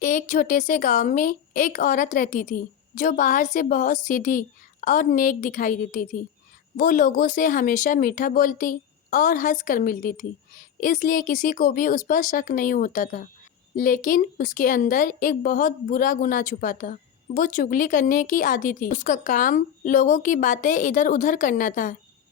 ایک چھوٹے سے گاؤں میں ایک عورت رہتی تھی جو باہر سے بہت سیدھی اور نیک دکھائی دیتی تھی۔ وہ لوگوں سے ہمیشہ میٹھا بولتی اور ہنس کر ملتی تھی، اس لیے کسی کو بھی اس پر شک نہیں ہوتا تھا۔ لیکن اس کے اندر ایک بہت برا گناہ چھپا تھا۔ وہ چغلی کرنے کی عادی تھی۔ اس کا کام لوگوں کی باتیں ادھر ادھر کرنا تھا،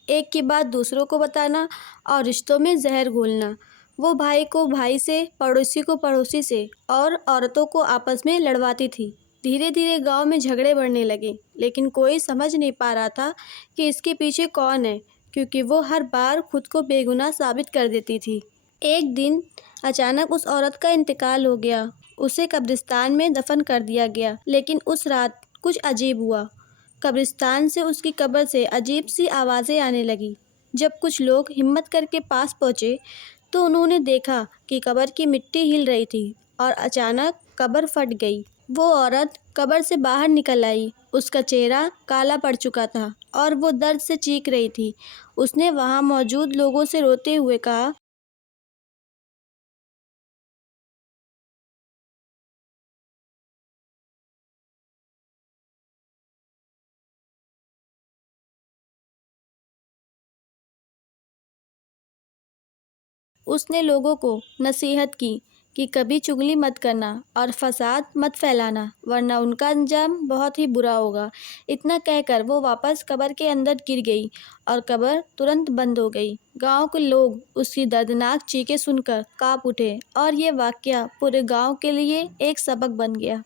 ایک کی بات دوسروں کو بتانا اور رشتوں میں زہر گھولنا۔ وہ بھائی کو بھائی سے، پڑوسی کو پڑوسی سے اور عورتوں کو آپس میں لڑواتی تھی۔ دھیرے دھیرے گاؤں میں جھگڑے بڑھنے لگے، لیکن کوئی سمجھ نہیں پا رہا تھا کہ اس کے پیچھے کون ہے، کیونکہ وہ ہر بار خود کو بے گناہ ثابت کر دیتی تھی۔ ایک دن اچانک اس عورت کا انتقال ہو گیا۔ اسے قبرستان میں دفن کر دیا گیا، لیکن اس رات کچھ عجیب ہوا۔ قبرستان سے، اس کی قبر سے عجیب سی آوازیں آنے لگیں۔ جب کچھ لوگ ہمت کر کے پاس پہنچے تو انہوں نے دیکھا کہ قبر کی مٹی ہل رہی تھی اور اچانک قبر پھٹ گئی۔ وہ عورت قبر سے باہر نکل آئی۔ اس کا چہرہ کالا پڑ چکا تھا اور وہ درد سے چیخ رہی تھی۔ اس نے وہاں موجود لوگوں سے روتے ہوئے کہا، اس نے لوگوں کو نصیحت کی کہ کبھی چغلی مت کرنا اور فساد مت پھیلانا، ورنہ ان کا انجام بہت ہی برا ہوگا۔ اتنا کہہ کر وہ واپس قبر کے اندر گر گئی اور قبر ترنت بند ہو گئی۔ گاؤں کے لوگ اس کی دردناک چیخیں سن کر کانپ اٹھے اور یہ واقعہ پورے گاؤں کے لیے ایک سبق بن گیا۔